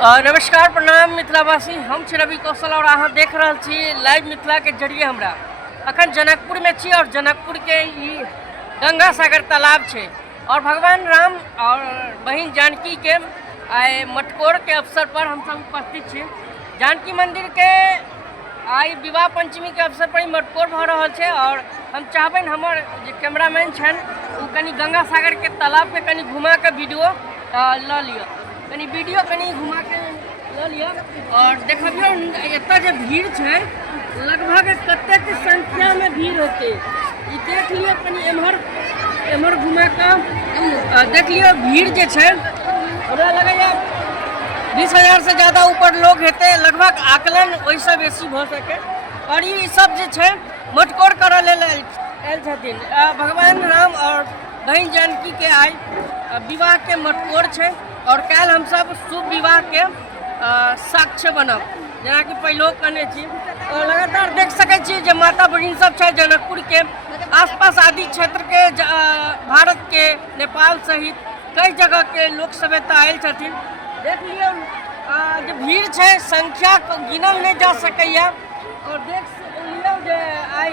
नमस्कार प्रणाम मिथिलावासी, हम छी रवि कौशल और अहाँ देख रहल छी लाइव मिथिला के जरिए। हमरा अखन जनकपुर में छी और जनकपुर के ई गंगा सागर तालाब छे और भगवान राम और बहन जानकी के आइ मटकोर के अवसर पर हम सब उपस्थित छी। जानकी मंदिर के आई विवाह पंचमी के अवसर पर मटकोर भ रहा है और हम चाहबन हमर जे कैमरामैन छन उ कनी गंगा सागर के तालाब के कनी घुमा के वीडियो ल लियो, कनी वीडियो कनी घुमा के ल लियो और देखियो एत जो भीड़ है लगभग कतेक संख्या में भीड़ होते ये देख लियो। कनी एम्हर घुमा के देख लियो भीड़ जे है हमरा लगैया 20,000 से ज़्यादा ऊपर लोग हेते, लगभग आकलन वैसे बेसी भ सके। और ये सब जे है मटकोर कर भगवान राम और बहन जानकी के आई विवाह के मटकोर है और कल हम सब शुभ विवाह के साक्ष्य बनब, जना कि पहलो कहने छी। और लगातार देख सके छी जे माता बहन सब है जनकपुर के आसपास आदि क्षेत्र के भारत के नेपाल सहित कई जगह के लोग सब आयल छथिन। देख लियो जो भीड़ है संख्या गिनल नहीं जा सकैया। और देख लियो जे आई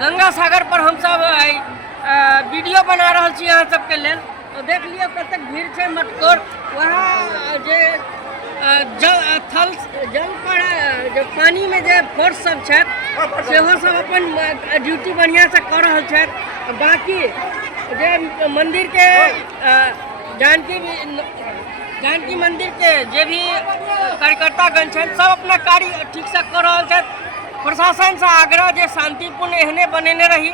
गंगा सागर पर हम सब वीडियो बना रहा छी यहाँ सबके लेल। तो देख लियो कतक भीड़ है मटकोर वहाँ जे जल पर जो पानी में जो फोर्स सब है सेहो सब अपन ड्यूटी बढ़िया से कर रहा है। बाकी जे मंदिर के जानकी मंदिर के जे भी कार्यकर्तागण है सब अपना कार्य ठीक से कर रहा है। प्रशासन से आग्रह जे शांतिपूर्ण एहने बनेने रही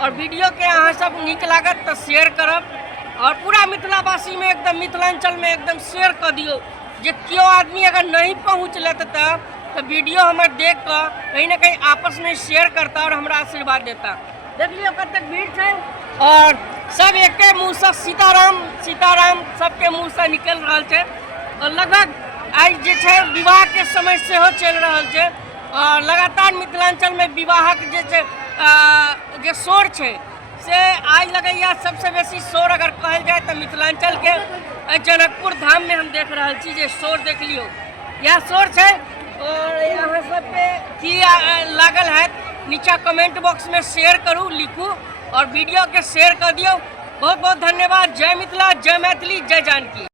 और वीडियो के अहाँ सब निक लागत तो शेयर करब और पूरा मिथिलावासी में एकदम मिथिलांचल में एकदम शेयर कर दियो। जे क्यों आदमी अगर नहीं पहुँच लेता तो वीडियो हमारे देख कर कहीं ना कहीं आपस में शेयर करता और हमारा आशीर्वाद देता। देख लियो कब तक भीड़ है और सब एक मुँह से सीताराम सबके मुँह से निकल रहा है। और लगभग आज जे है विवाह के समय से हो चल रहा है और लगातार मिथिलांचल में विवाहक जे शोर है से आज लगैया सबसे बेसी शोर अगर कहल जाए तो मिथिलांचल के जनकपुर धाम में हम देख रहा छी। जे शोर देख लियो यह शोर है और यहाँ सब पे की लागल है नीचा कमेंट बॉक्स में शेयर करूँ लिखूँ और वीडियो के शेयर कर दियो। बहुत बहुत धन्यवाद। जय मिथिला, जय मैथिली, जय जानकी।